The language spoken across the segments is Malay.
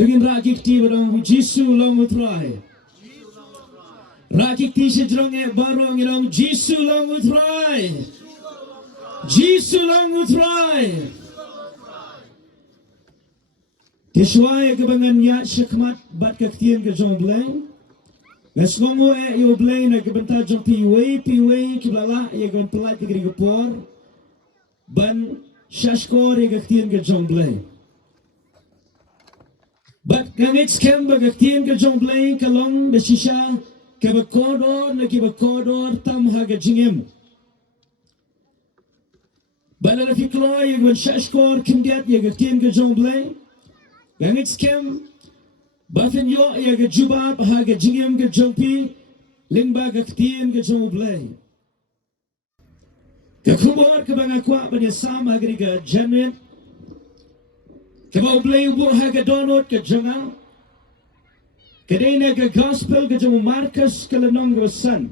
Dengan rakik ti barang Jisu long utrai. Rakik ti sejrong barang ilong Jisu long utrai. Jisu long utrai. Tiswai kebangan ya syakmat bat kaktian ke jong bleng. Ngasngongo yo bleng na kebenta jong piwei kiblala ya gon pelat ke por. Ban syashkor ya kaktian ke jong bleng. But kangit scam bagaktian ke jong bleng kalong besisha ke bakodor na ki bakodor tam haga jingem. Bala na fikloy gon shashkor kimdiat ya gaktian ke jong bleng. Kangit scam bafin yo ya ga jubab haga jingem ke jongpi lingba gaktian ke jong bleng. Ke khubor ke bangakwa bani sam haga ga jamin. Kebau blay ubur haga donut ke jonga. Kedena ke gospel ke jong Markus ke lenong ke san.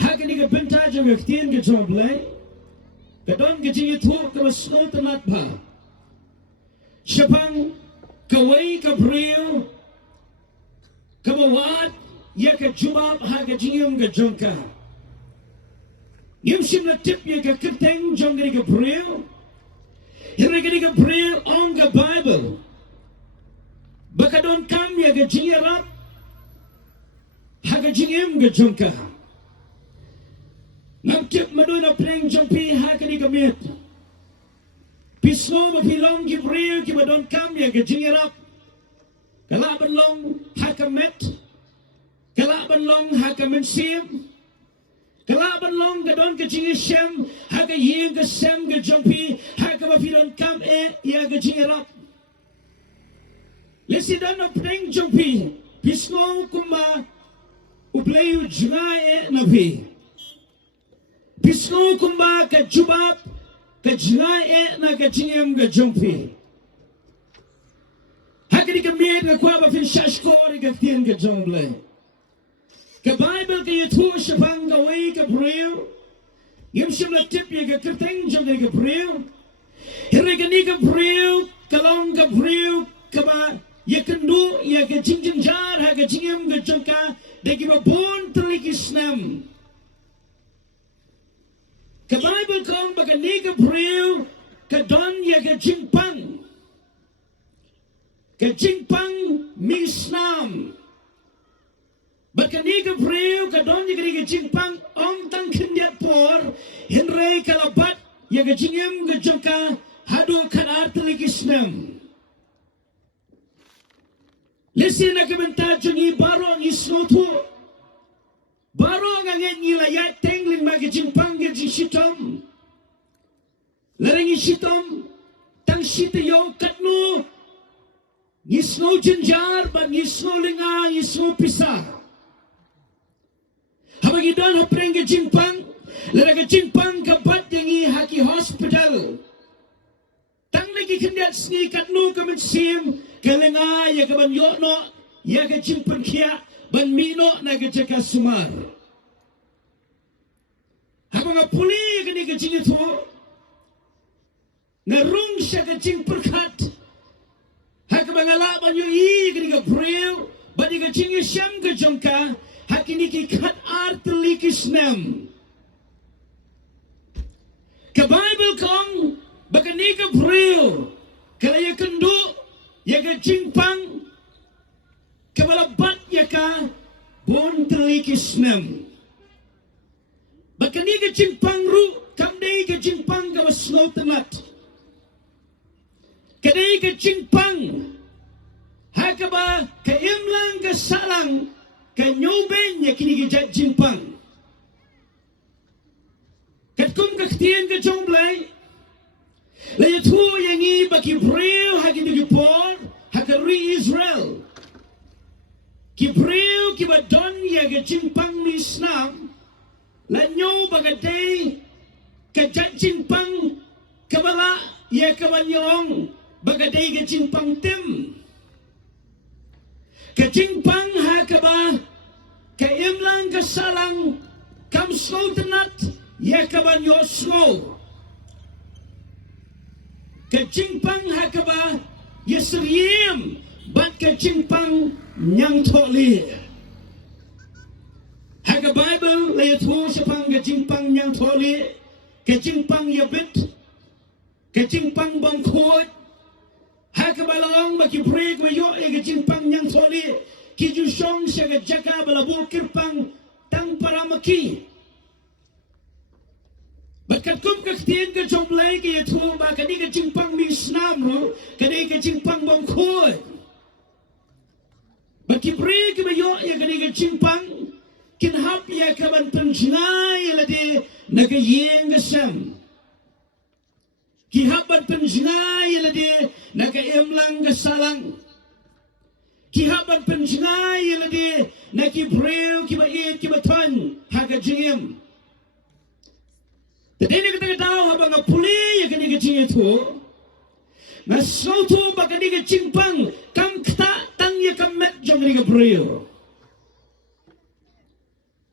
Haga ni ke benta jong kektien ke jong blay. Kedon ke jingi thuk ke masno tenat ba. Syapang kawai ke briew. Kebawat ya ke jubab haga jingim ke jongka. Yimsim na tip ya ke keteng jong ke briew. Here ke briew on the Bible. Baka don kam ya ke jingialap. Haga jingim ke jongka. Ngam tip madon na preng jongpi haga ni ke mit. Pisno mapilong ki briew ki madon kam ya ke jingialap. Kalaban long haga met. Kalaban long haga mensim. Kalaban long gadon ke jingi shem haga yeng ke sem ke jongpi haga mapilon kam ya ke jingialap. Lesi dan na preng jongpi pisno kuma ubleyu jngai nabi. Pisno kuma ke jubab ke jngai na ke jingem ke jongpi. Haga di ke miet ke kwa bafin shashkor ke tien ke jongble. Ke Bible ke yutu syapang gawai ke briew. Yim syamla tip ya ke kerteng jom dari ke briew. Here ke ni ke briew. Kalong ke briew. Kaba ya kendu ya ke jingjing jar ha ke jingem ke jongka. Degi ba bon terliki snam. Ke Bible kong baka ni ke briew. Ke don ya ke jingpang. Ke jingpang mi snam. Bakani ke briew ke don ye ke jingpang ong tang kindiat por hinrei kalabat ye ke jingem ke jongka hadu kanar teliki snam. Listen na ke benta jongi baro ni snotu. Baro nganget ni layat tengling ma ke jingpang ke jingsitom. Larengi sitom tang sita yo katnu ni snow jinjar ba ni snow linga ni snow pisah. Habang idon hapreng ke jingpang, lara ke jingpang ke bat yangi haki hospital. Tang lagi kendiat sni katnu ke mensim, ke lenga ya ke ban yokno, ya ke jingpang kia, ban mino na ke jaka sumar. Habang apuli ke ni ke jingitu, ngarung siya ke jingpang kat. Haka bangalak ban yoi ke ni ke briew, ban ni ke jingisyam ke jongka, hakini ki kat artli kisnam. Ke Bible kong bakani ke briew. Kala ya kendu ya ke jingpang ke balabat ya ka bon tli kisnam. Bakani ke jingpang ru kamdei ke jingpang ke wasno tenat. Kadai ke jingpang hakaba ke imlang ke salang kanyoben ya kini ke jingpang. Katkum kaktien ke jongblay. Layatu yangi baki briew hagi di por hakari Israel. Ki briew ki badon ya ke jingpang mi snam. Lanyo bagatay ke jingpang kabala ya kabanyong bagatay ke jingpang tim. Ke jingpang hakaba ke imlang ke salang kam snow tenat ya kaban yo snow. Ke jingpang hakaba Yesriem bat ka jingpang nyang tholi. Haga Bible la yathu sapang ka jingpang nyang tholi, ka jingpang yabit, ka jingpang bang khot. Haga balong baki break we yo ka jingpang nyang tholi, ki ju song sa ka jaka balabu kirpang tang paramaki. Bakat kum ka tien ka jomlay ka yathu ba kani ka jingpang mi snam ru, kani ka jingpang bang khot. Baki break we yo kani ka jingpang kinhap ya kaban penjnai ladi naga yeng gasam kihaban penjnai ladi naga emlang gasalang kihaban penjnai ladi naki briew kiba eat kiba ton haga jingem tadi ni kita tahu habang puli ya kani ka jingem tu na sautu bakani ka jingpang kam kta tang ya kamet jong ni ka briew.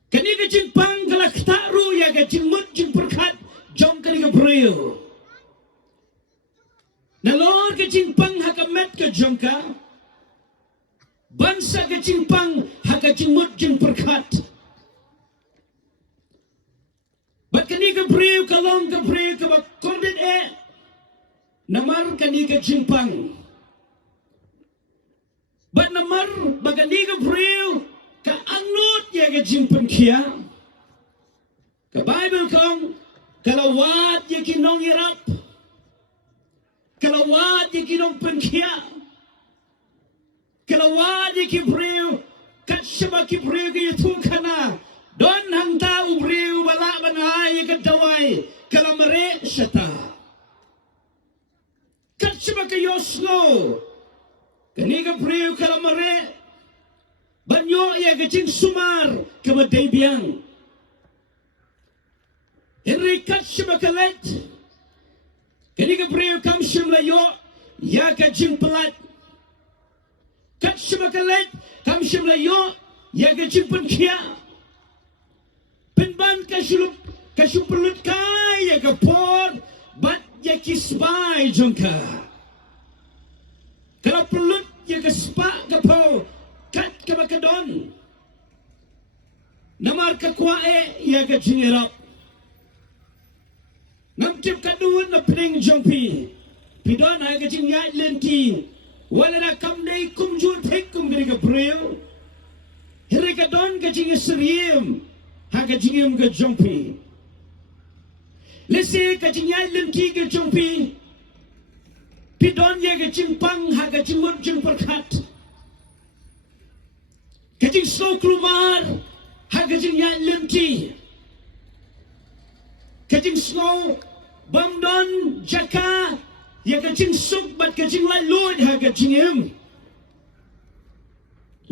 Kani ka jingpang kalak taru ya ka jingmut jing perkat jong kani ka briew. Nalor ka jingpang hakamet ka jong ka. Bansa ka jingpang haka jingmut jing perkat. Bat kani ka briew kalong ka briew ka bakordit namar kani ka jingpang. Bat namar bagani ka briew ka anut ya ka jingpang kia ka Bible kong kalawat ya kinong irap kalawat ya kinong pengkia kalawat ya kibriw kat syaba kibriw ka yutu kana don hang tau briw bala banay ka daway kalamare syata kat syaba ka yosno kani ka briw kalamare banyo ya gajing sumar kabadai biang. Henry kat syabakalet. Kani ka briew kam syamlayo ya gajing pelat. Kat syabakalet kam syamlayo ya gajing penkia. Penban kasyupelut kai ya kapor bat ya kispai jongka. Kalau pelut ya kaspa kapau kat kabakadon namar kakwae ya ka jingirap namtip kadun na pring jongpi pidon ay ka jingyat lenti wala na kamday kumjur pek kum gani ka briew hiri ka don ka jingisriem ha ka jingyam ka jongpi lesi ka jingyat lenti ka jongpi pidon ya ka jingpang ha ka jingmut jing perkat kajing slow keluar, ha kajing ya lenti, kajing slow bamdon jaka, ya kajing suk bat kajing lalut ha kajing em,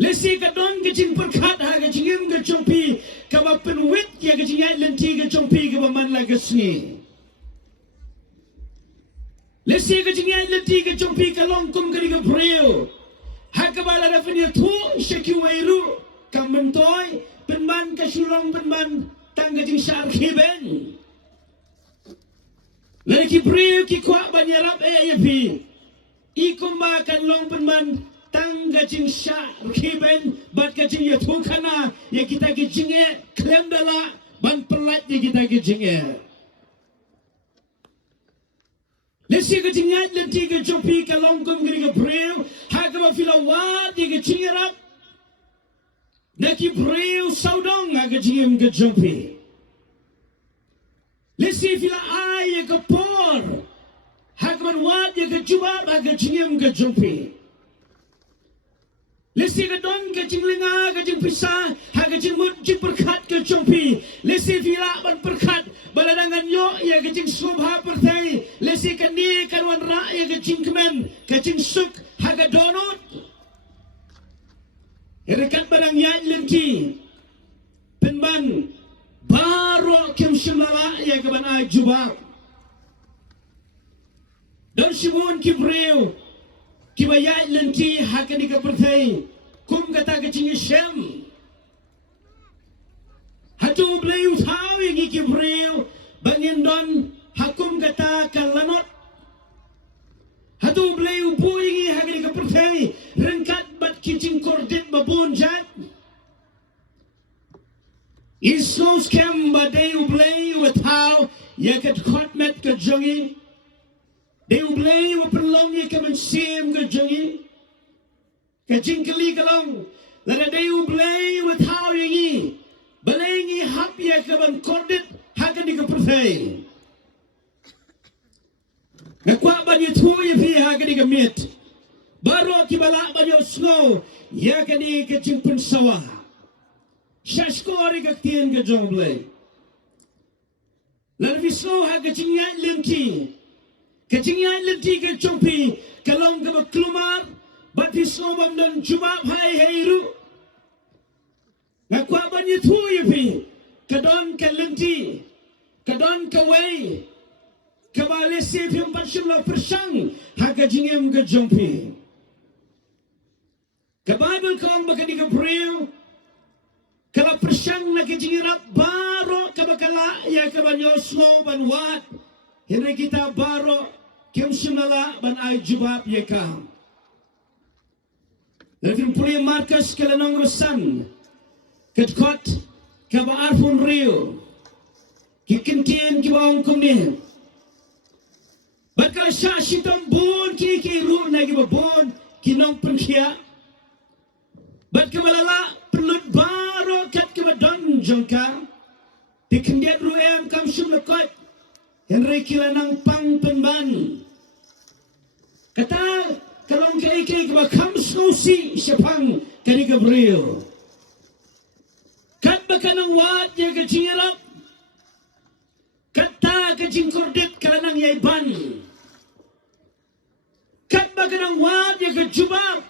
lesi kadon kajing perkat ha kajing em kajongpi, kaba penwit ya kajing ya lenti kajongpi kaba man lagasni, lesi kajing ya lenti kajongpi kalong kum kari ka briew. Hakabala na finya tu syakiwairu kamentoy penban kasulong penban tangga jing syar khiben lari ki briew ki kwa banyarap yapi ikumba kan long penban tangga jing syar khiben bat ka jing ya tu kana ya kita ki jinge klem dala ban pelat ya kita ki jinge lesi ka jingat lenti ka jopi ka longkom gini ka briew hagaba filawat ya ka jingirap naki briew saudong ka jingim ka jopi lesi fila ay ya ka por hagaban wat ya ka jubab ka jingim ka jopi lesi ka don ka jinglinga ka jing pisa ha ka jingmut jing perkat ka jopi lesi fila ban perkat baladangan yo ya ka jing subha pertai lesi ka ni kanwan ra ya ka jing kemen ka jing suk ha ka donut Rekat barang ya lenti penban baro kem shimala ya ka ban ay jubab don simun ki briew ki bayat lenti haka di ka pertai kum kata ka jing shem hatu blayu thau yang ki briew bangin don hakum kata ka lanot hatu blayu bu yang perthei rengkat bat kijing kordit babun jat Isnos kem ba de ublay with how ye kat khot met ka jongi de ublay wa perlong ye ka sim ka jongi ka jingkali kalong la de ublay with how ye balengi hap ye ka ban kordit hakani ka perthei Ngakwa ban ye thu ye phi hakani ka mit baro ki bala ban yo snow ye kani ka jingpun sawa Shashkori ka tien ka jongle. Lalu visno ha ka jingialap linti. Ka jingialap linti ka jompi. Kalong ka maklumar. Bat visno bam dan jubab hai heiru. Ngakwa ban ye thu ye pi. Kadon ka linti. Kadon ka wei. Kabale se pi empat shimla persang. Ha ka jingim ka jompi. Ka Bible kong baka di ka briew. Kalau persang nak jingialap baro kabakala ya kabanyo slow ban wat henry kita baro kem simala ban ay jubab ya kam Lefin puli markas kalanong rosan katkot kaba arfun rio kikintien kibawang kumni Bakal syashitam bon ki ru na gibabon kinong penkia Bat kabalala pelut baro kat kabadon jongka dikendiat ruem kam shum lekot henry kilanang pang penban kata kalong kai kaba kam snosi sepang kani gabriel kat bakanang wat ya gajirap kata gajingkordit kalanang yaiban kat bakanang wat ya gajubab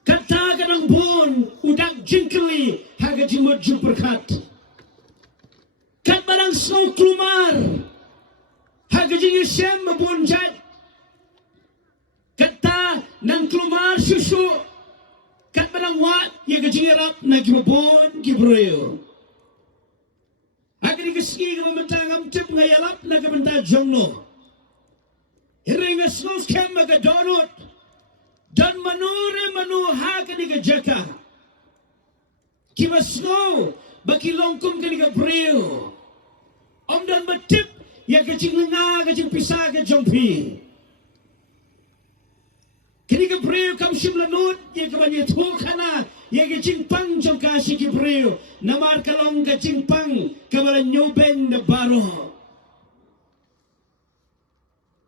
Kata kadang bon udak jingkeli haga jimut jumperkat. Kat barang snow klumar haga jingi sem bon jat. Kata nang klumar susu kat barang wat ya ga jingi rap na gibon gibreo. Haga di keski ga mentangam tip ngayalap na ga benta jongno. Hiringa snow kem ga donut. Dan manu haka ni jaka kiba snow baki longkum kani ka briew om dan batip ya ka jinglenga ka jing pisa ka jompi kani ka briew kam shimla nut ya ka banye thukana ya ka jing pang jongka si ki briew namar kalong ka jing pang ka bala nyoben na baro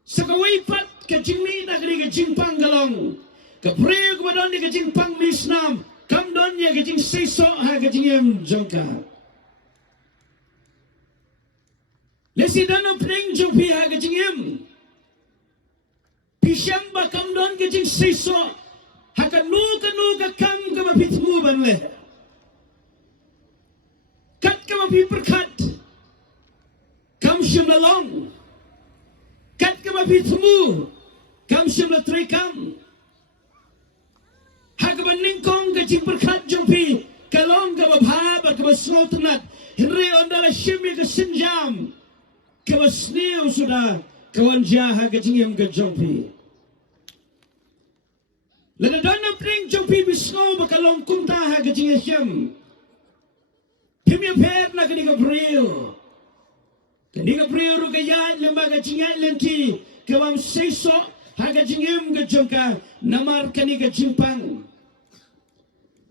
sakawai pat ka jingmi na kani ka jing pang kalong Kabreu kemadon di kajing pang misnam, kam don ya kajing sesok ha kajing em jongka. Lesi dano pring jompi ha kajing em. Pisham ba kam don kajing sesok ha kanu kam kama pitmu ban le. Kat kama pi perkat, kam shim lalong. Kat kama pitmu, kam shim la trekam. Hakaban ningkong ka jing berkat jompi kalong ka babha ba ka basno tunat henry ondala shimi ka sinjam ka basniu sudah kawan jaha ka jingim ka jompi lada dana pring jompi bisno ba kalong kumta ha ka jingim pimya per na ka di ka briew ru ka yai lema ka jingai lenti ka wam seiso ha ka jingim ka jongka namar ka ni ka jimpang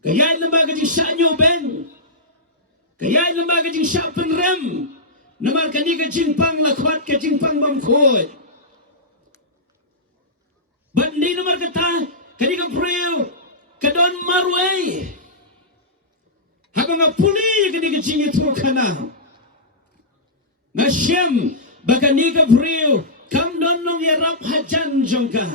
Kaya lembaga jing syak nyoben. Kaya lembaga jing syak penrem. Namar kani ka jing pang lakwat ka jing pang bam khod. Bandi namar kata kani ka briew kadon marway. Habang puli kani ka jing itu kana. Ngasyem bakani ka briew kam don nong yarap hajan jongka.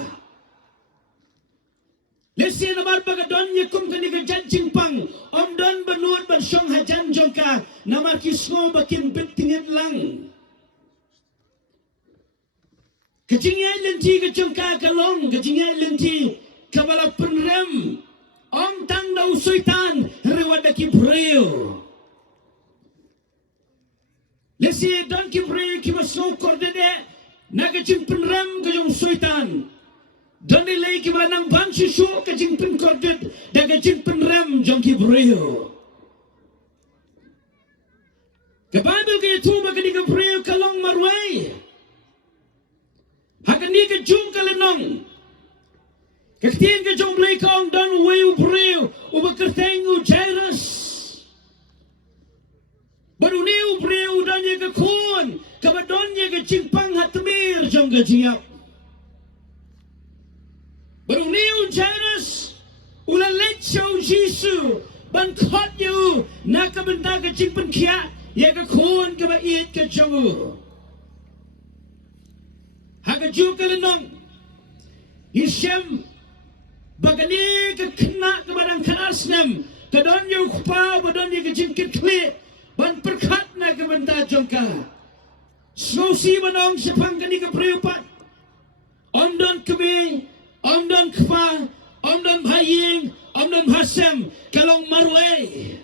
Lesi namar bagadon yekum kani ka jajing pang om don benut ban syong hajan jongka namar kisno bakin betingit lang kejingay lenti ka jongka kalong kejingay lenti kabala penrem om tang daw suitan rewada ki briew lesi don ki briew ki masno kordede naga jing penrem ka jong suitan don ilay away ke banang ban susu ke jing pen kordet dan ke jing pen rem jong ki briew. Ke Bible ke itu bagi ke briew kalong marway. Hakan ni ke jung kalenong. Ketien ke jong blai kong don way briew u bekerteng u jairus. Baru ni u briew dan ye ke kun ke badon ye ke jing pang hatmir jong ke jiap. Baru ni u jairus ula let show Jisu ban khot you na ka benta ke jing pen kia ye ke kun ke ba it ke jong. Haga ju kalenong Hishem bagani ke kena ke badang kanasnem ke don yu khpa badon ye ke jingkit kli ban perkhat na ke benta jongka slosi banong sepang kani ke preupat om don kebe om don khpa om don bhaying om don bhasem kalong marwe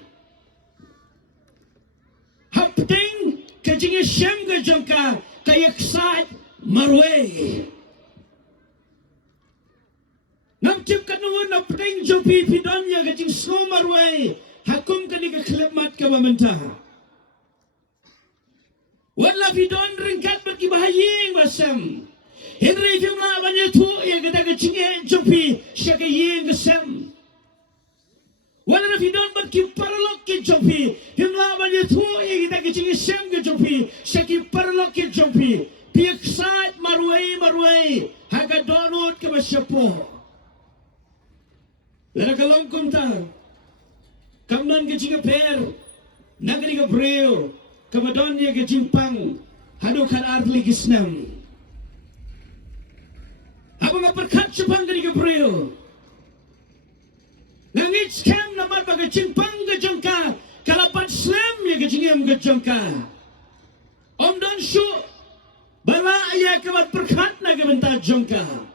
hapting ke jingi shem ke jongka kayak sat marwe nam chip kanungun na pting jopi pidon ya gajing snow marwe hakum kani ka khlemat ka bamenta wala pidon ringkat bagi bahaying basam henry fimla banya tu ya gata gajing jopi shaka ying gasam wala pidon bagi paralok ki jopi fimla banya tu ya gata gajing sem ke jopi shaki paralok ki jopi piak sat marwe haga donut ke basyapo. Lala kalong kumta, kamnon ke jinga per, nagari ke briew, kamadon ye ke jimpang, hado kan artli ke snam. Abang perkat sepang ke briew, nangit scam namar baga jimpang ke jongka, kalapan slam ye ke jingam ke jongka. Om don shu, bala ye kamat perkat na ke benta jongka.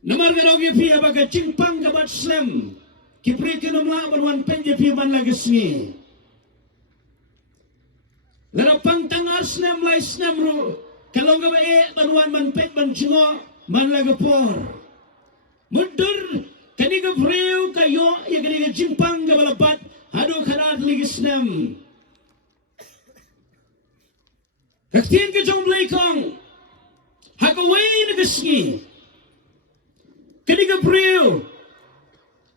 Nomor gerogi pi abaga cingpang gabat slam kipri kenomla banwan penje pi man lagesni larapang tangar slam lai slam ru kalau gaba banwan man pet ban jingo man lagapor mundur kani ga breu kayo ya kani ga cingpang gabalabat hado kharat lagi slam kaktien ke jong blaikong hakawai nagesni kani ka briew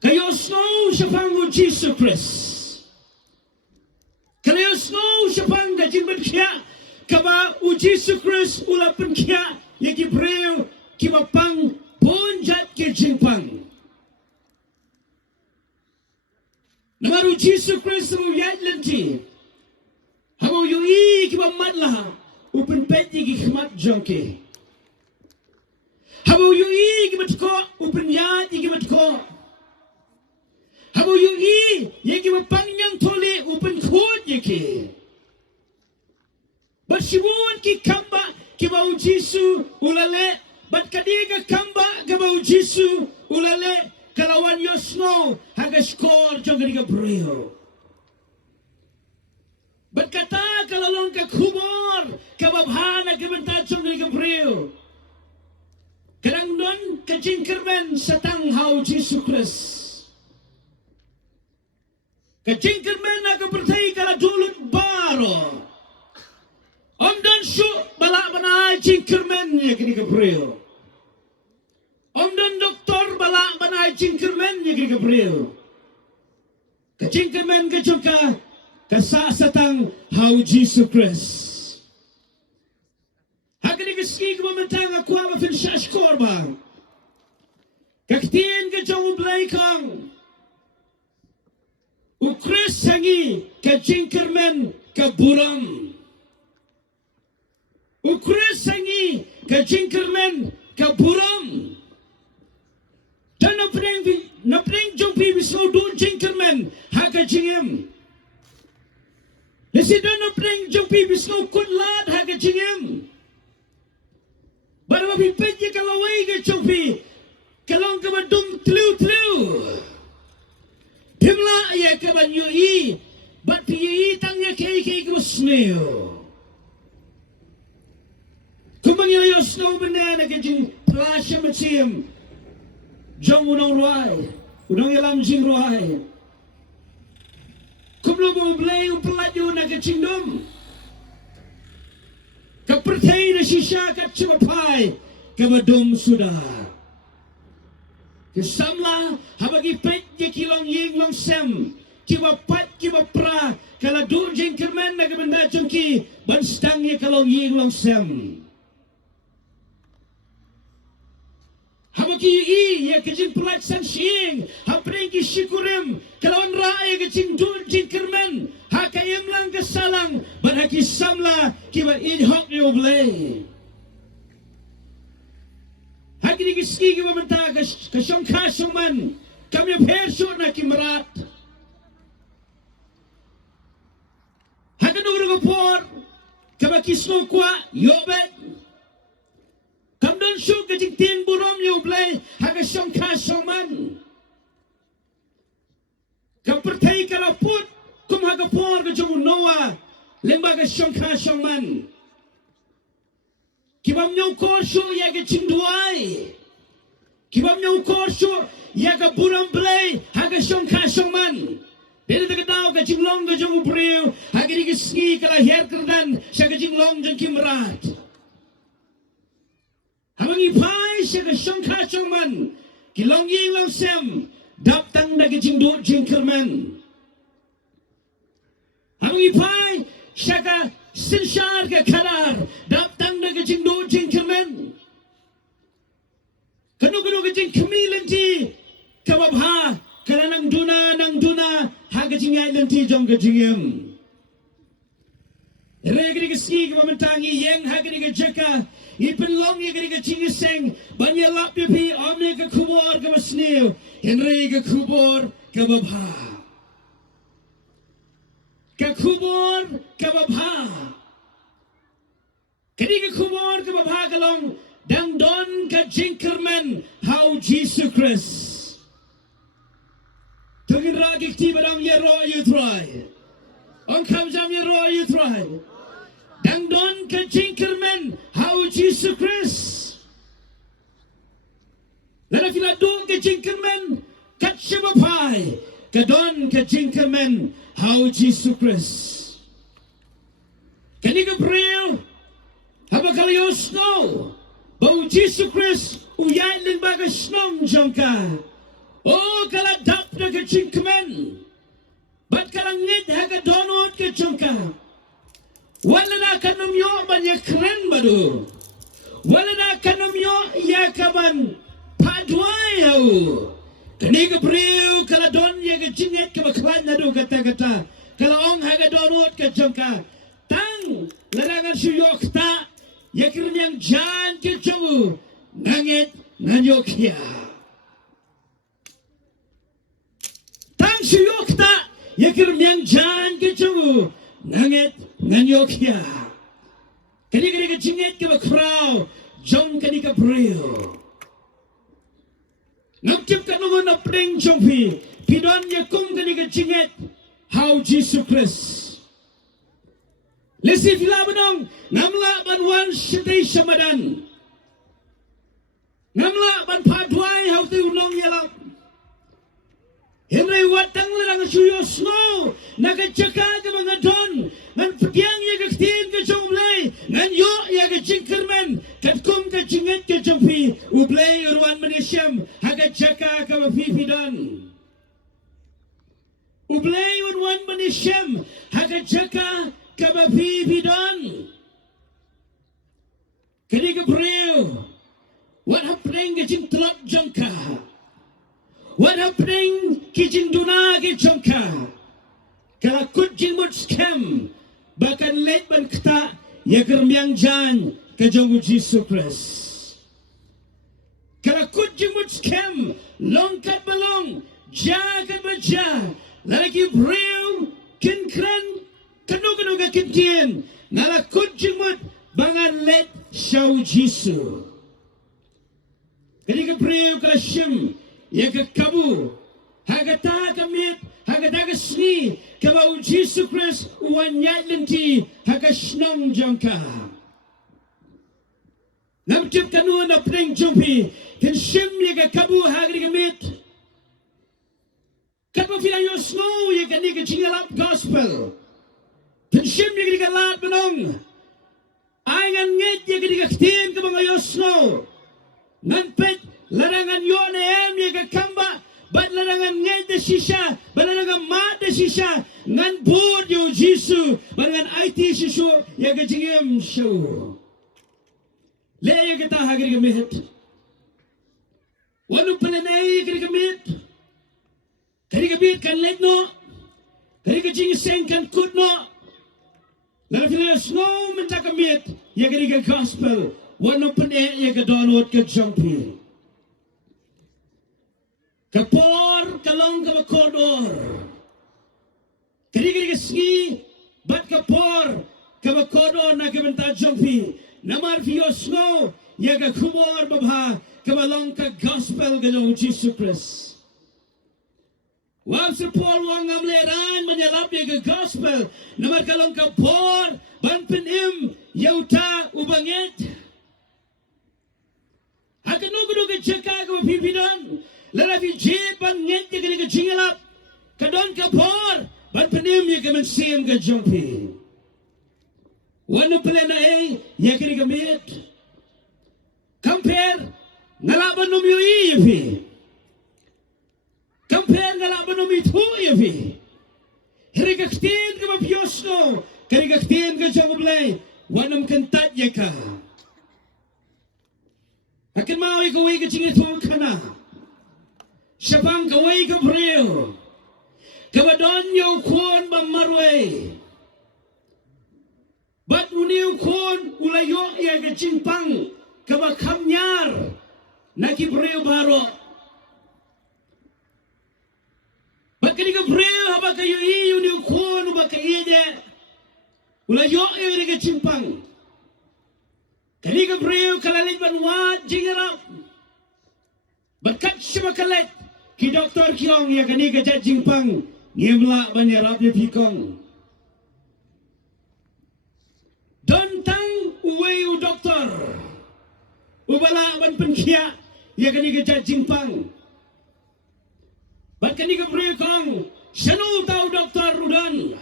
kayo snow siapang Jesus Christ kayo snow siapang gajimban kia kaba Jesus Christ ulapan kia yaki briew kibapang ponjat ke jimpang namaru Jesus Christ mu yat lenti habo yui kibamat lah upen pet yaki khmat jongke habo yui gibat ko upen yat gibat ko habo yui ye gibat pangyang tole upen khod yake but shibun ki kamba ki bau Jisu ulale but kadiga kamba ki bau Jisu ulale kalawan yosno haga skor jongga briew but kata kalalong ka khubor ka babha na gibenta jongga briew kadang non kejingkermen setang hau Jesus Christ. Kejingkermen aku percaya kalau dulut baro. Om dan syuk balak banai jingkermen ya kini kebril. Om dan doktor balak banai jingkermen ya kini kebril. Kejingkermen kejungka kasa setang hau Jesus Christ. Hakani keski kementang aku apa fin syash korba. Kaktien ke jauh belakang. Ukris sangi ke jingkermen ke buram. Ukris sangi ke jingkermen ke buram. Dan napring jumpi bisau dun jingkermen haka jingem. Lesi dan napring jumpi bisau kutlat haka jingem. Baru api penje kalau wei ke jumpi. Kalau ke badum telu. Himla ya ke banyui. Bat pi tangnya kei grusneo. Kumangya yosno benda na ke jing plasya macam jong unong ruai, unong yalam jing ruai. Kumlo mo blay upalayo na kachingdom. Kapertay na sisya kachimapay kabadom sudah. Kesamla habag ipet ye kilong ying long sem. Kiba pat kiba pra kala dur jing kermen na kabanda jongki banstang ye kalong ying long sem. Habaki i ye kajing pelaksan shing hapring ki shikurim kalon rae kajing dur jing kermen hakayem lang kesalang ban haki samla kiba idhok yo blay. Hagi ni kiski kiba menta kasyong kasyong man kami perso na kimrat. Hakanuro kapor kaba kisno kwa yobet. Kamdon syuk kajing tin burom yo blay hakasyong kasyong man. Kapertay kalaput kum hakapor kajong Noah lemba kasyong kasyong man. Kibam nyong korso yaga chinduai. Kibam nyong korso yaga buram blay haga syong kasyong man. Dili tagadaw ka jinglong ka jong briew haga di kiski kala her kerdan siya ka jinglong jong kimrat. Habang ipay siya ka syong kasyong man kilong ying long sem daptang na ka jingdo jing kerman. Habang ipay siya ka sinsyar ka karar daptang na kajing do jing kermen kanu ka jing kemilan ti kababha kala nang duna ha kajing ailan ti jong kajing yam regri kiski kamantangi yeng ha kani ka jaka ipinlong ye kani ka jingiseng banyalap ye pi omne ka khubor ka masniw henry ka khubor kababha ka khubor ka babha kani ka khubor ka babha kalong dang don ka jinkerman how Jesus Christ tungin ragik ti badang ye ro you try on kamjam ye ro you try dang don ka jinkerman how Jesus Christ lana fila do ka jinkerman kat shabapai ka don ka jinkerman how Jesus Christ. Can you briew? Habakalayo snow. Bau Jesus Christ uyay ling baga snow jongka. Oh kala dap na ka chinkmen. Bat kalangit haga donot ka jongka. Wala na kanumyo banya kren badu. Wala na kanumyo yakaban padway au. Kani ka briew kala don ye ka jinget ka baklan na do kata kala ong haga donot ka jongka tang larangan suyok ta ye kirnyang jan ke jongu nanget nanyokya tang suyok ta ye kirnyang jan ke jongu nanget nanyokya kani ka jinget ka bakraw jong kani ka briew Nagtip ka nungon na pring jongpi. Pidon niya kung kaniga jinget. How Jesus Christ. Lisi filabadong. Ngamla ban wan sitay samadan. Ngamla ban padway how ti unong yalap. Henry watang lang suyo snow. Nagachaka ka mga don. Ngan pagyan niya kaktiin ka jonglay. Ngan yo ya ka jinkerman. Katkum ka jinget ka jongpi. Ublay urwan manisyam. Hagachaka ka mapipidon. Ublay urwan manisyam. Hagachaka ka mapipidon. Kani ka briew. What happening ka jing tlot jongka. What happening ki jing duna ki jongka. Kala kut jing mut scam. Bakan let ban kta. Yakermyang jan ka jongu Jesus Christ. Kala kut jimut scam, long kat balong, ja kat baja, lalaki briew, kin kran, kanu ka kintien, nala kut jimut, bangan let shaw Jesus. Kani ka briew kala shim, ya ka kabu, hagata kamit, hagata ka sni, kabau Jesus Christ, uwan yadlanti, haga shnong jangka. Nam tip kanu na pring jumpi. Tin shim ye ka kabu hagri ka mit. Kabu fila yo snow ye ka ni ka jingialap gospel. Tin shim ye ka lat manong. Ay ngan ngit ye ka tin ka mga yo snow. Ngan pet larangan yo na em ye ka kamba. But larangan ngit de shisha. But larangan mat de shisha. Ngan board yo jisu. But ngan IT shishu ye ka jingim shu. Leye kita hagri gemit. Wanu pelenai kiri gemit. Kiri gemit kan let no. Kiri kejing seng kan kut no. Lalu fila snow minta gemit. Ya kiri ke gospel. Wanu pene ya ke download ke jumpi. Kapor kalong ke kodor. Kiri ke ski. Bat kapor ke kodor na ke minta jumpi. Namar fiyo snow, yaga khubor babha, kabalong ka gospel gajong Jesus Christ. Wab si Paul wang amleran menyalap yaga gospel, namar kalong ka por, ban penim, yauta ubangit. Hakanu ka jaka ka pimpinan, lara fi jid ban ngit yaga ka jingialap, kadon ka por, ban penim yaga mensiem ka jongpi. Wanu pelena ya kiri gamit. Compare ngalaban no miu ifi. Compare ngalaban no mitu ifi. Heri kaktin ka mapiosno, kari kaktin ka jogoblay. Wanam kantat ya ka. Akin mawi ka way ka chingitu kana. Syapang ka way ka briew. Kabadon yaw kuon mamarway. Bat uniu kon ulayo ya ke cimpang ke bakamnyar naki breu baro. Bat kini ke breu haba ke yu uniu kon uba ke ide ulayo ya ke cimpang. Kini ke breu kalalit banwat jingialap. Bat kat siapa kalit ki doktor kiong ya kini ke cimpang ngimla banyarap ya pikong. Dontang uweu doktor ubala ban penkia ya kani ke jingpang bat kani ke brikong sanu tau doktor udan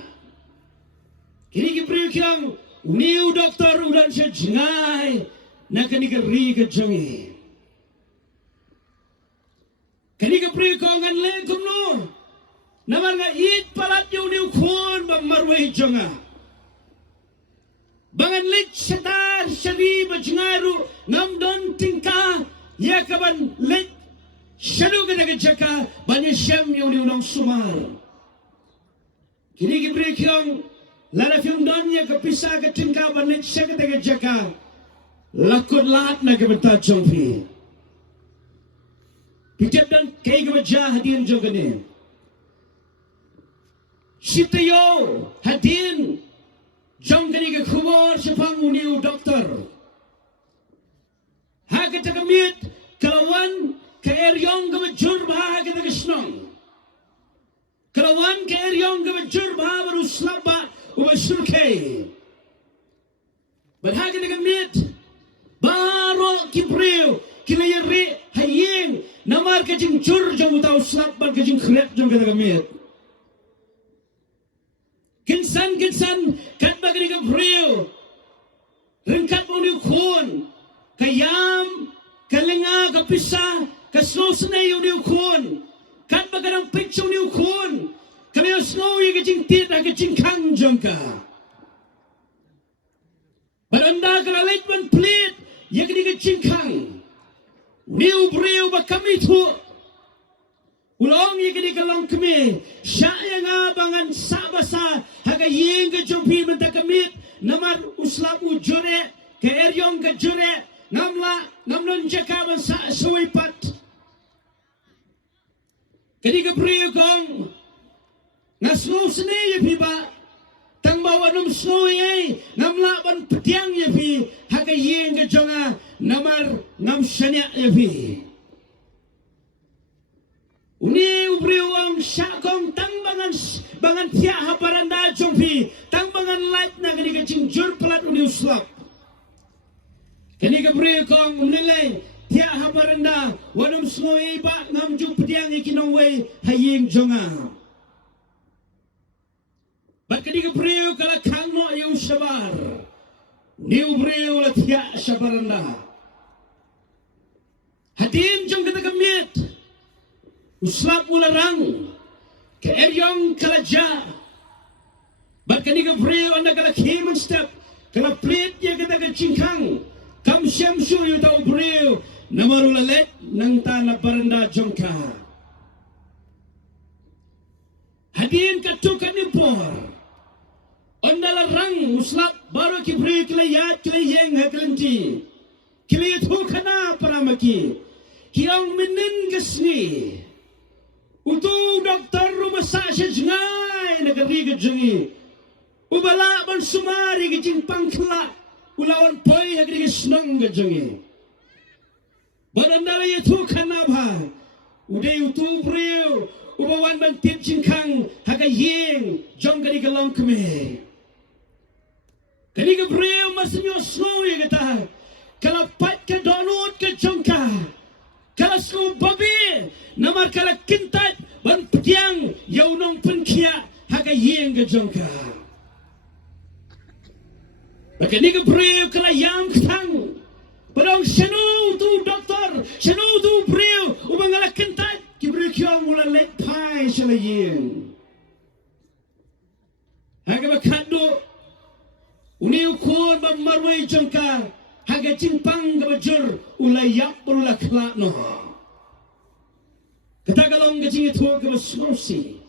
kini ke brikong new doktor udan se jingai na kani ke ri ke jongi kani ke brikong an le kumno namar nga it palat yu new khon ba marwai jonga bangan lit setar syari bajngaru ngam don tingka ya kaban lit syadu kena kejaka banyak syam yang diundang sumar kini kibri kiong lara fiong don ya kepisah ke tingka ban lit syadu kena kejaka lakut lahat na kebentar jongpi pitip dan kei kebajah hadian jogane sitayo hadian jom kini ke khubor sepang uniu doktor. Ha kita kemit kelawan ke eryong ke bejur bah kita kesnong. Kelawan ke eryong ke bejur bah baru selaba ubasulke. Berha kita kemit baru kibriu kila yeri hayeng namar ke jing jur jom utau selaba ke jing khret jom kita kemit. Kinsan kat bagri ka briew ringkat mo ni kun kayam kalinga kapisa kasosne yu ni kun kat bagarang picture ni kun kami snow yi ka jing tit ka jing kang jongka baranda ka late one plate yi ka jing kang new briew ba kami tu ulong yi kini kalong kami syaya nga bangan sabasa haga ying ke jumpi menta kamit namar uslap ujure ke eryong ke jure namnon jaka ban sa suipat kini ke priyo kong ngasno sene ye piba tang bawa num sno ye namla ban petiang ye pi haga ying ke jonga namar ngam shanya ye pi uni ubriwang syakong bangan tiak haparanda jompi tang bangan light na kini kecing jur pelat uni uslap Kani ka briew kong umnilay tiya habaranda wanum snoi ba ngam ju pediang ikinong way haying jonga. Bat kani ka briew kala kang no yu shabar. Niu briew la tiya shabaranda. Hadin jong kata kamiet uslap ularang ke eryong kalaja. Bat kani ka briew anda kala kiman step kala plate ya kata ka chingkang. Kam siyam suyo tau briew na marulalet ng tanah baranda jongka. Hadin katukan impor. Ondalarang uslap baru ki briew kilayat kilayeng hakalenti. Kilayat hukana paramaki. Kiyang minin kasni. Utu doktor rumah sakit jengai negeri kejengi. Ubala ban sumari kejing pangkelak. Ulawan poi hagri snong gajongi. Barandala yetu kanabha. Uday utu briew. Ubawan ban tip chinkang haga yeng jong gari galong keme. Kani ka briew masinyo snow ye kata. Kalapat ka donut ka jongka. Kalasku babi namar kala kintat ban pediang yaunong penkia haga yeng ka jongka. Maka ni ka briew kala yam ketang. Padang syanu tu doktor, syanu tu briew, ubang ala kentat, ki briew kiyong mula let pai syala yin. Haga bakado, uni ukon ba marway jangka, haga cimpang ka bajur, ulayak ula klak no. Katagalong ka cingit ho ka basnosi.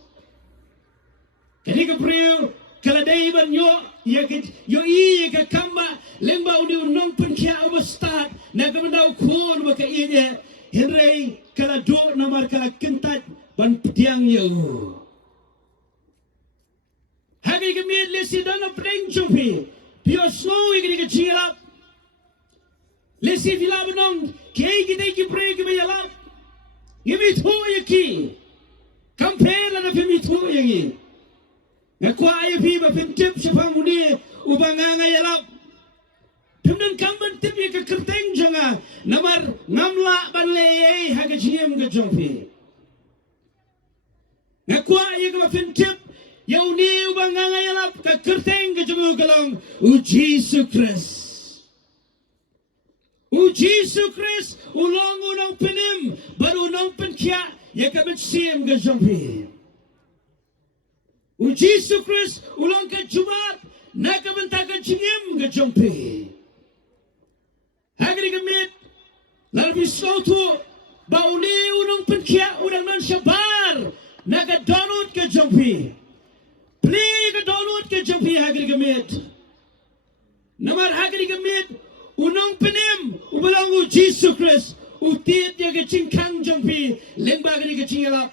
Kani ka briew, kala dayban yo i ka kamba lemba uni unong penkia ubastat na kamandau kon maka iye henrei kala do namar kala kentat ban pediang yo hagi kemit lesi dana preng chopi pio snow igri ke jingialap lesi filabanong kei kita ki preng ke bayalap ngimi tho yaki kampela na fimi tho yangi ngakwa ayo pi ba pintip sepang uni ubanganga yalap pimden kamban tip ye ka kerteng jonga namar ngamla ban leye haga jiem ga jongpi ngakwa ayo ka pintip ya uni ubanganga yalap ka kerteng ga jonga galong u Jesus Christ ulong unong penim baru unong penkia ya ka betsiem ga jongpi Jesus Christ ulang ke Jumat nak bentak ke jingim ke jompi. Hagri kemit lalu sautu bauni unang penkia unang non syabar nak ke donut ke jompi. Pli ke donut ke jompi hagri kemit. Namar hagri kemit unang penim ubalang Jesus Christ utit dia ke cingkang jompi lembagri ke jingialap.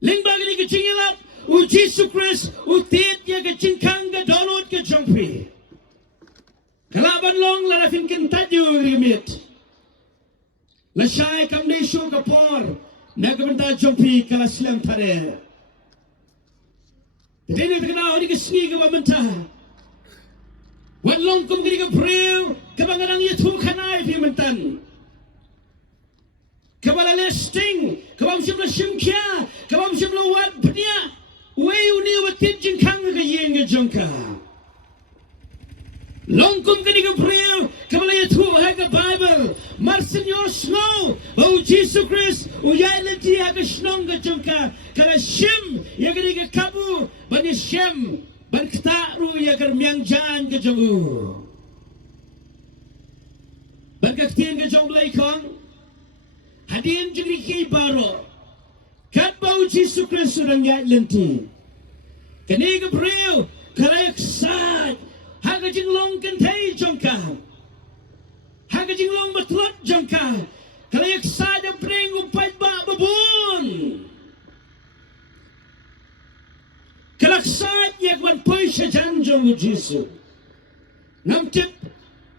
Lingbagri ke jingialap, u Jesus Christ, u tit ya ke cingkang ke donut ke jompi. Kalaban long la rafin kentat yu rimit. La syai kam ni syu ke por, na ke benta jompi kala silam tare. Jadi ni terkenal ni ke sini ke benta. Wan long kum ke briew, ke bangarang yetu kanai pi mentan. Kabala listing, kabam simla simkia, kabam simla wat pnia, way uni watit jingkang ka yeng ka jongka. Longkum ka ni ka briew, kabala yatu ha ka Bible, marsin yo snow, o Jesus Christ, uyay leti ha ka snong ka jongka, kala shim, ya ka ni ka kabu, bani shim, ban ktaru ya ka miang jan ka jongu. Ban kaktian ka jong lay kong, hadin jengri ki baro kat bau Jesus Christ surang ya lenti kani ka briew kalayak sad haga jinglong kentay jongka haga jinglong batlot jongka kalayak sad ang preng upay ba babon kalaksad yagwan poy siya jan jong Jesus namtip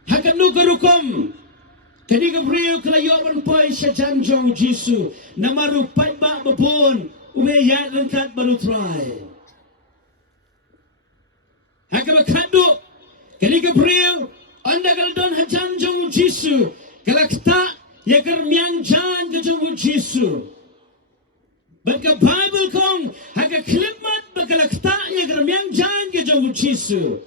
haga nugarukom kani ka briew kalayoban poy siya janjong Jisu na marupay ba babon umeyat langkat baru try. Haka makado kani ka briew Anda kalau don hajan jong Jisu, kalau kita ya kermiang jan ke jong Jisu. Berka Bible kong haka klimat bakal kita ya kermiang jan ke jong Jisu.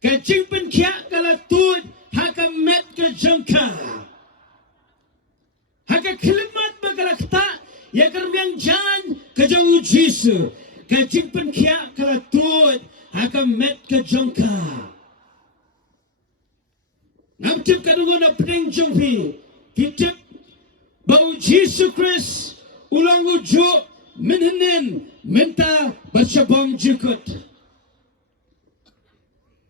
Kajing pen kia kalau tuat haka met ke jongka. Haka klimat bakal kita ya kermiang jan ke jong Jisu. Kajing pen kia kalau tuat haka met ke jongka. Namtip kadungo na pring jongpi, kitip bau Yesus Kristus ulang ujo menhenen menta bersabong jukut.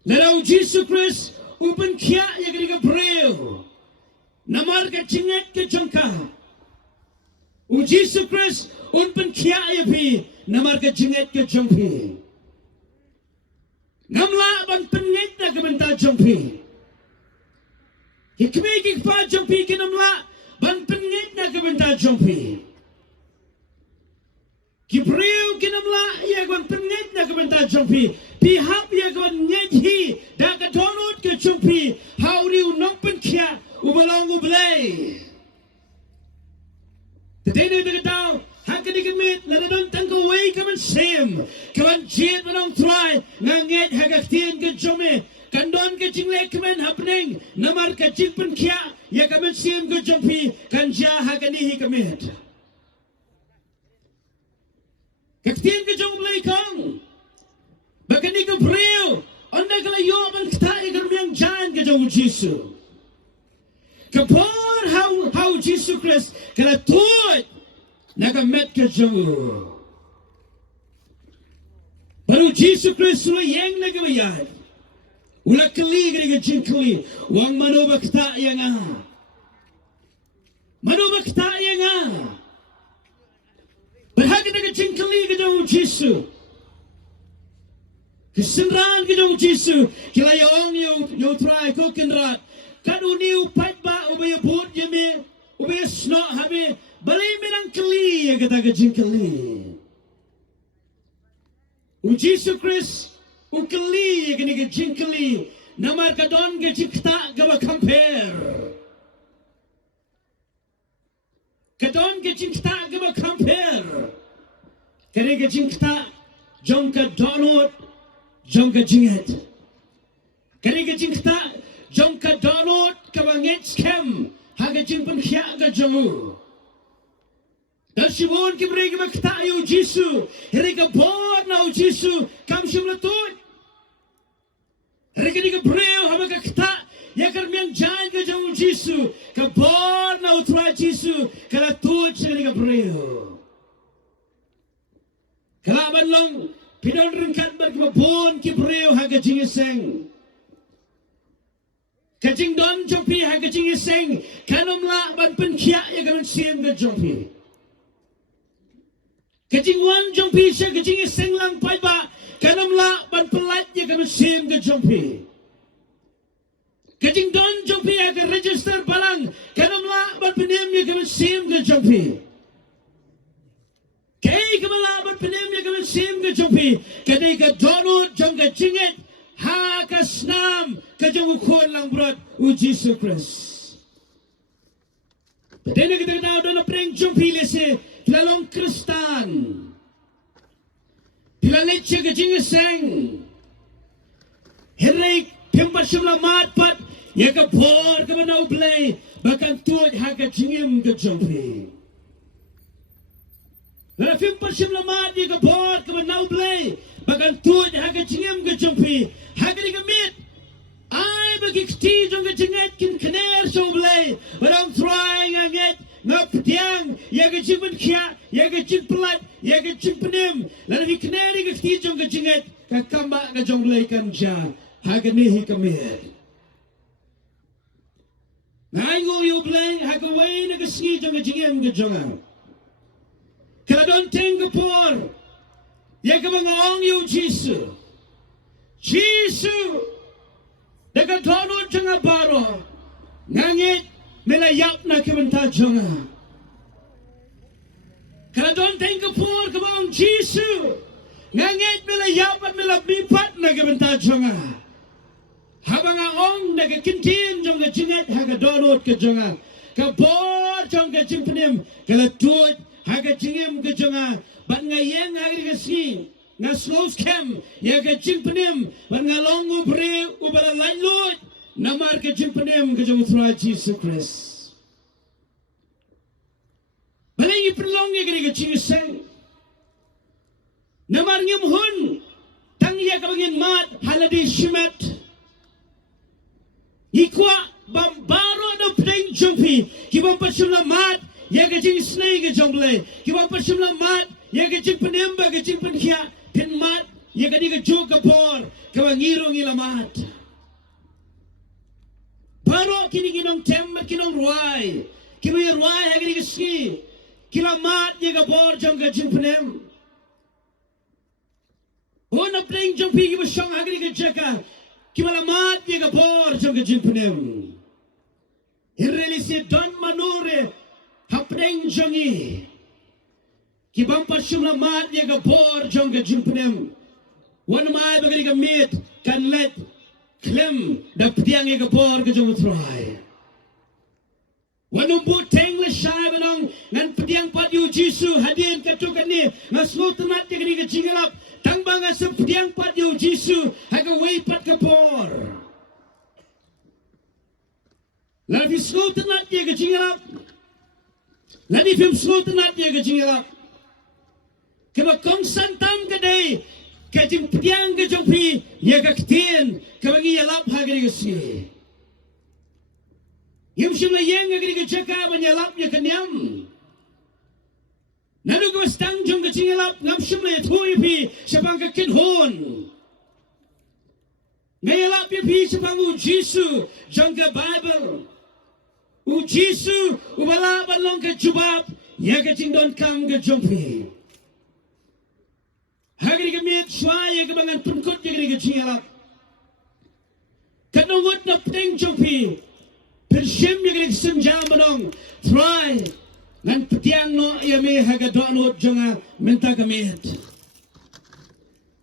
Lerau Yesus Kristus upen kia ya ketiga briew, namar ke cinget ke jongka. Yesus Kristus upen kia ya pi, namar ke cinget ke jongpi. Ngamla ban penget na ke menta jongpi. Hikmik pa jompi kinamla ban pengit na kabenta jompi. Kibreu kinamla ya ban pengit na kabenta jompi. Pihap ya ban nyedhi da ka donot ke jompi. Hauri unong penkia ubalong ublay. Tadene de daw hakani kemit la don tangko way kaman sem. Kaman jet manong try nganget hagaktien ke jome. Kandon ke jingle kemen happening namar ke jingpen kia ya kemen sim ke jompi kanja hakani hi kemet kektien ke jong mulai kong bakani ke briew anda kala yo ban kita igar miang jan ke jong Jisu kapor how Jisu Christ kala tuat naga met ke jong baru Jisu Christ sula yang naga bayad ulah keli kena jingkeli, wang mano bakta yang mano bakta yang berhak kena jingkeli ke jauh Jisu, kesenran ke jauh Jisu, kila yang yo try ko kenrat, kan uni upat ba ubaya bud jeme, ubaya snot habe, balai menang keli ya kata ke jingkeli, Jisu Kristus ukeli kini ke jingkeli namar kadon ke jikta gawa compare kadon ke jikta gawa compare kini ke jikta jongka donut jongka jinget kini ke jikta jongka donut kawanget scam haga jingpen khia ga jongu Dasibon kibri ke makta yu Jisu herika bor na Jisu kam shimlatut Rekini ke briew hama ke kita ya kermiang jan ke jauh Jisu ke bor na utra Jisu kala tuj sekali ke briew kala banlong pidon ringkat ber ke bon ke briew ha ke jingiseng ke jing don jompi ha ke jingiseng kanom la ban pen kia ya ke sim ke jompi ke jingwan jompi se ke jingiseng lang pai ba kanam la ban pelat ya kami sim ke jompi. Kajing don jompi ya ke register balang kanam la ban penem ya kami sim ke jompi. Kay kamala ban penem ya kami sim ke jompi. Kadai ke donut jom ke jinget ha ke snam ke jom ukun lang berat Jisu Kristus. Padahal kita tahu don apreng jompi lese kilalong Kristan. Bila lecce ke jingiseng Herik Pempat semula matpat Ya ke bor ke mana ublay Bahkan tuat haka jingim ke jompi Lala pempat semula mat Ya ke bor ke mana ublay Bahkan tuat haka jingim ke jompi Haka di kemit Ay bagi keti jom ke jinget Kin kener sa ublay Barang trying anget ngap tiang ya ke jingpen kia ya ke jing pelat ya ke jing penem lalu hikneri ke tijong ke jinget ke kamba ke jong leikan ja haga ni hikamet ngango yo bleng haga wei na ke ski jong ke jingem ke jonga kala don teng ke por ya ke mangong yo Jisu dekat donut jonga baro ngangit melayap na kementa jonga. Kalau don tengke por kebang Jisu, nganget melayap at melabipat na kementa jonga. habang ang nagakintin jong ka jingat haga donot ka jonga ka bor jong ka jingpenim kalatut haga jingim ka jonga ban ngayeng haga ka si nga slows kem ya ka jingpenim ban ngalong ubre ubala lailot namar ka jingpenim ka jong thra Jesus Christ balay iprolong ya ka jingisang namar ngim hun tang ya ka bangin mat haladi shimat Ikwa bambaro na pring jumpi kibang pasumla mat ya gajing snai ga jongle kibang pasumla mat ya gajing penemba gajing penkhia pen mat ya gadi ga juga por kibang ngirong ilamat baro kini ginong temba kinong ruai kibang ruai ha gadi ga ski kilamat ya ga por jong gajing penem ona pring jumpi kibang shong ha gadi ga jaka Kimalamat ya gabor jong kajimpunem. Hirrelisi don manure hapdeng jongi. Kibang pasumlamat ya gabor jong kajimpunem. Wan mai bagari gamit kan let klem dapdiang ya gabor kajong utrai. Wanumbu teng le shai banong ngan pediang pat yu Jisu hadien katukan ni ngasmo tenat ya gani jingialap tang banga sepediang pat yu Jisu haga wei pat kapor. Lafi smo tenat ya jingialap. Ladi film smo tenat ya jingialap. Keba kong santam kadai kajing pediang kajong pi ya kaktien kabangi yalap haga ni gasi. Yum shimla yang agri ke jaka banyalap ya kenyam. Nanu ke stang jong ke jingialap ngam shimla ya thui pi sapang ke kinhon. Ngayalap ya pi sapang u Jisu jong ke Bible. U Jisu ubala balong ke jubab ya ke jingdon kam ke jong pi. Hagri ke mit shwa ya ke bangan pungkut ya ke jingialap. Kanungut na pteng jong pi. Persim yang kita senjam menong, try, ngan petiang no ia me haga doa jonga minta kemit.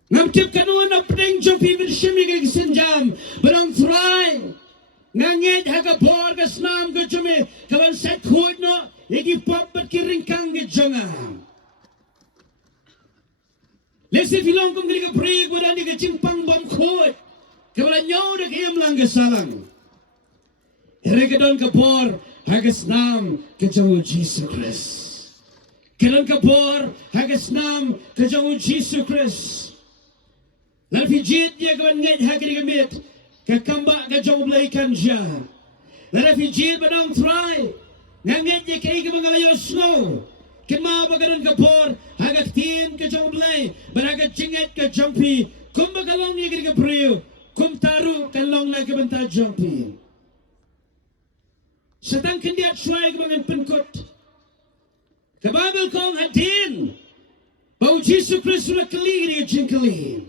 Ngam tip kanu na pedeng jopi persim yang kita senjam menong try, nganget haga bor ke snam ke jome kawan set khut no iki pop berkiringkang ke jonga. Lesi filong kum kiri ke break wadan di ke cimpang bom khut, kawan nyau dek iam lang ke salang. Regadon kapor hagas nam kejamu Jesus Christ. Kedon kapor hagas nam kejamu Jesus Christ. Lalu fijit dia kawan nget hagri gamit kakamba kejamu belaikan dia. Lalu fijit badang try nget dia kai ke bangalayo snow. Kema bagadon kapor hagas tin kejamu belai beragat jinget ke jampi. Kum bagalong ni ke briew kum taru kalong na ke bentar jampi. Setang kendiat suai ke bangan penkut. Kebabel kong hadin. Bau Jesus Kristus sudah keli dia jingkeli.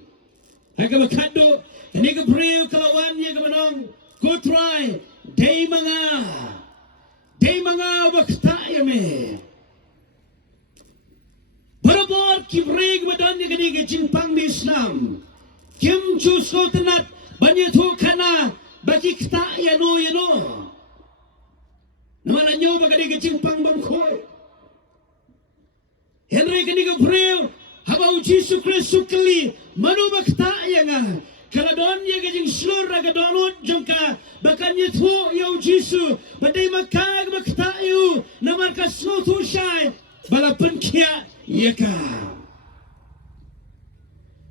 Haga bakado. Ini ke briew kelawannya ke menong. Go try. Day manga. Day manga wakta ya me. Barabor kibrig madan ya ke jingpang di Islam. Kim jus ko tenat. Banyak tu kana. Bagi kta ya no. Namanya nyoba kadi kecimpang bangkoi. Henry kadi ke briew habau Jesus Kristus keli manu bakta yang kaladon ye kajing slur raga donut jongka bakan ye thu yo Jesus badai makag bakta yu namar ka sno thu shai bala penkia ye ka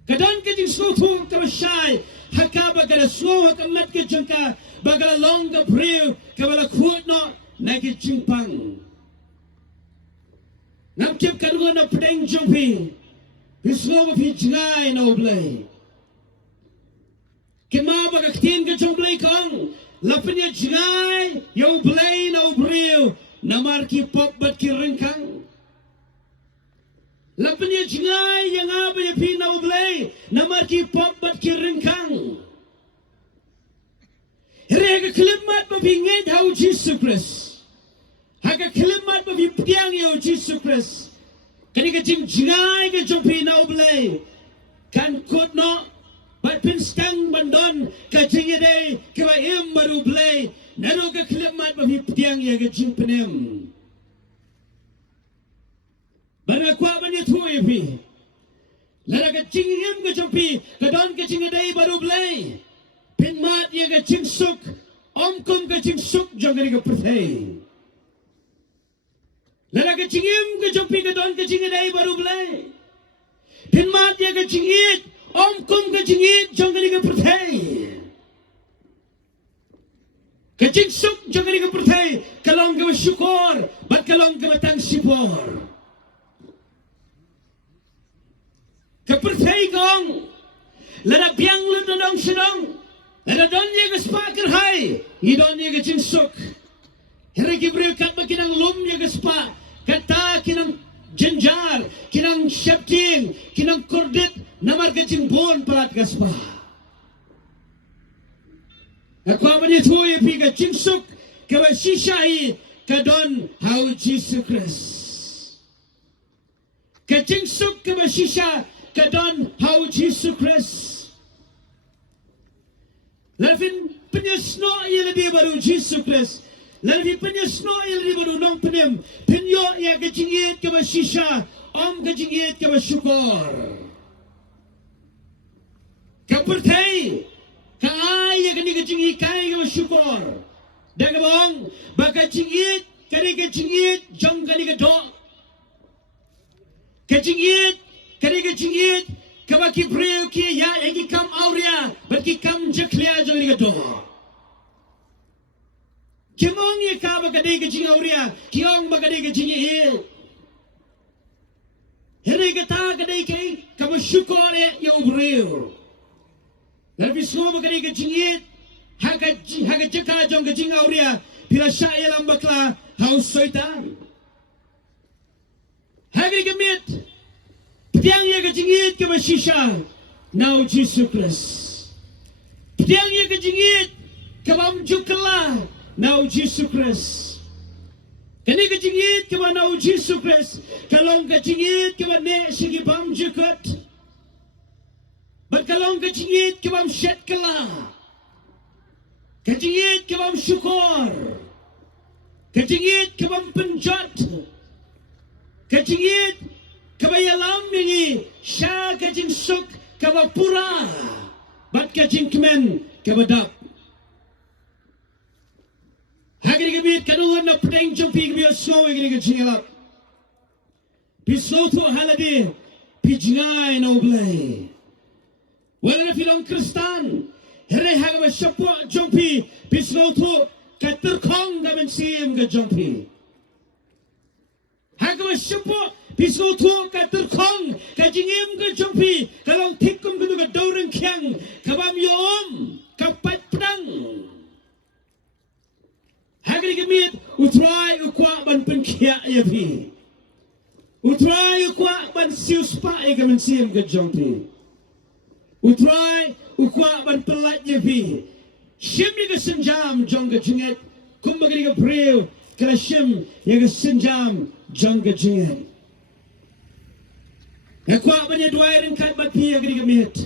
kadon kajing sno thu ka shai hakka bagala sno hakamat ke jongka bagala long ke briew ka bala khut no nagi cimpang. Nam kip kadugo na pedeng jumpi. Bisno mapi jingai na oblay. Kema bagaktin ke jumblay kong. Lapanya jingai ya oblay na obriew. Namar ki pop bat ki ringkang. Lapanya jingai yang apa ya pi na oblay. Namar ki pop bat ki ringkang. Herega klimat mapi nged hau Jesus Christ. Haga kelimat babi piang yo Jesus Christ. Kani ka jingai ka jumpi na oblay. Kan kut no But pin stang bandon ka jingide ka ba im baru blay naro ka klimat ba tiang ya ka jing penem. Bana kwa ban tu pi. Lara ka jingim ka jampi ka don ka jingide baru blay. Pin mat ya ka jing suk om kum ka jing suk jangari ka perthai. Lara ka jingim ka jampi ka don ka jingide baru blay. Pin mat ya ka jingit om kum ka jingit jangari ka perthai. Ka jing suk jangari ka perthai kalong ka syukur bat kalong ka batang sipor. Ka perthai kong lara biang lu dong sedong lara don ye ka spakar hai I don ye ka jing suk. Here ki briew kat ba kinang lum ye ka spa kata kinang jenjar kinang syapting kinang kordit namar ka jing bon parat ka spa. Aku apa ni tu ye pi ka jing suk ka ba shisha ka don hau Jesus Christ. Ka jing suk ka ba shisha ka don hau Jesus Christ. Lafin penyesno ye ladi baru Jesus Christ. Lalu penyesno yang di baru nong penem penyo yang kejingit ke basisha om kejingit ke basyukur kapertai ka ay kani kejingit kai ke basyukur dah kabong baka jingit kani kejingit jong kani kedok kejingit kani kejingit ka baki briew ki ya yang kam auria baki kam jeklia jong kani kedok. Kimong ye ka ba kadai ka jing auria kiong ba kadai ka jing e here ka ta kadai kai ka ba syukore ye ubreu labi semua ba kadai ka jing e haga jeka jong ka jing auria pila sya ye lam bakla haus syaitan haga gemit pediang ye ka jing e ka ba shisha now Jesus Christ pediang ye ka jing e ka bam jukla now Jesus Christ. Kani ka jingit ka ba now Jesus Christ? Kalong ka jingit ka ba ne sige bam jukot? But kalong ka jingit ka bam shet kala? Ka jingit ka bam syukur? Ka jingit ka bam penjot? Ka jingit ka ba yalam mingi? Sya ka jing suk ka ba pura? But ka jing kemen ka ba dap? Hagri gebit kanuan na pedang jumping biar snow igri ke jingialap. Pi snow tu halade pi jingai na ublay. Wala filong Kristan here hagaba shapo jumpi pi snow tu ka terkong ga mensim ga jumpi. Hagaba shapo pi snow tu ka terkong ka jingim ga jumpi kalong tikum kudu ka doreng kyang kabam yom kapat pedang. Hagri gemit utrai ukwa ban penkia ya pi utrai ukwa ban siuspa ya gamen sim ke jongpi utrai ukwa ban pelat ya pi shim ni ke senjam jong ke jinget kum bagri ke briew kala shim ya ke senjam jong ke jinget ukwa ban ya dwai rin kat bat pi hagri gemit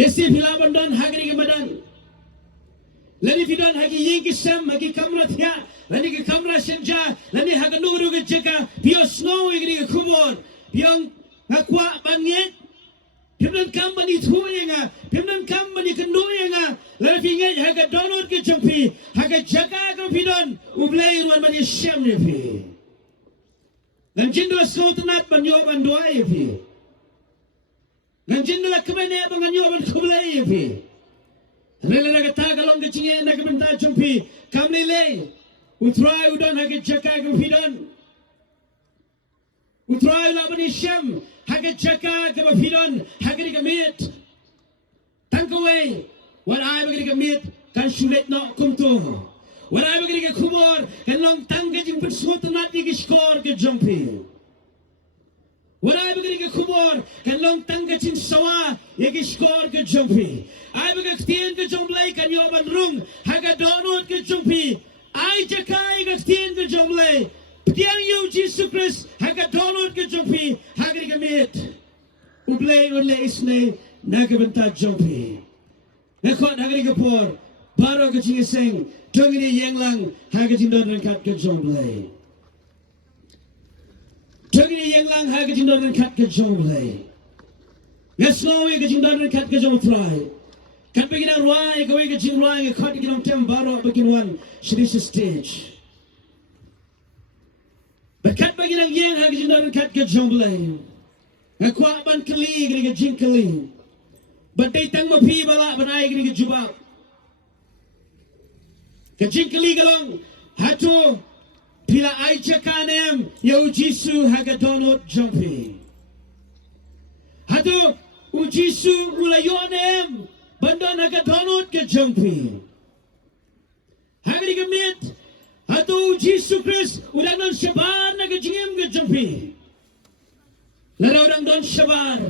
lesi filaban don hagri gemadan. Lani fidan hagi yingi sam hagi kamera thya lani ke kamera senja lani haga nuru ke jeka pio snow igri ke khubor piong hakwa banyet pimnan kam bani thuyenga pimnan kam bani kendoyenga lani finge haga donor ke jampi haga jaka ke fidan ublai ruan bani syam ne fi lan jindla snow tenat ban yo ban doai fi lan jindla kemene ban yo ban khublai fi Rela na kata kalong kecingin na kebenta jumpi kamli lay utrai udon hage jaka ke fidon utrai labani syam hage jaka ke fidon hage dikamit tangkaway what I bagi dikamit kan sulit no kumtu what I bagi dikamit khubor kan long tangga jing persut nat di skor ke jumpi what I bagi dikamit khubor kan long tangga jing sawa ye skor ke jumpi I bagaktian ke jomlai kan yo ban rung haga donut ke jumpi I jakai gaktian ke jomlai pediang yo Jesus Christ haga donut ke jumpi haga dikamit ublay ulle isne nagabenta jompi. Ngakot hagari kapor, baro ka jingiseng, tongini yang lang, hagajin don kat ka jomblay. Tongini yang lang, hagajin don kat ka jomblay. Ngaslowi ka jing don kat ka jomtray. Kat begin ang ruay, kaway ka jing ruay, ngakot ikinong tem baro begin one, shirisa stage. Kat begin ang yang, hagajin don kat ka jomblay. Ngakwa ban kali, gini ka jing kali. But they tang mapi bala, but I gini ka jubak. Kajing kaligalong hato pila ay chakanem ya ujisu hagadonot jumpi. Hato ujisu ulayonem bandon hagadonot ke jumpi. Hagari gamit hato ujisu Chris udang don shabar na kajingem ke jumpi. Laro udang don shabar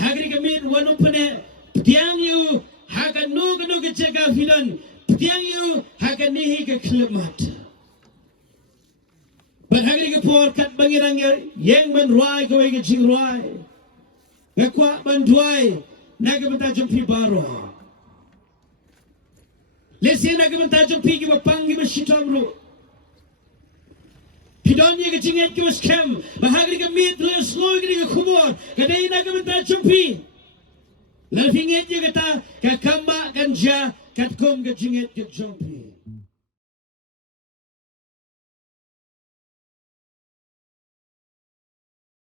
hagari gamit wanu pane tiang yu haganu ganu ke jaga filan. Tiang yu haganihi ke klimat. But hagari ke por kat bangirang yang man ruai kawai ke jing ruai. Ngakwa man duai nagabenta jumpi baro. Lesi nagabenta jumpi ki bapang ki mashitamru. Pidon ye ke jinget ki maskem. Bahagari ke mit les loy ke khubor. Kadai nagabenta jumpi. Lalfinget ye kata kakamba kanja kat kom ke jinget ke jumpi.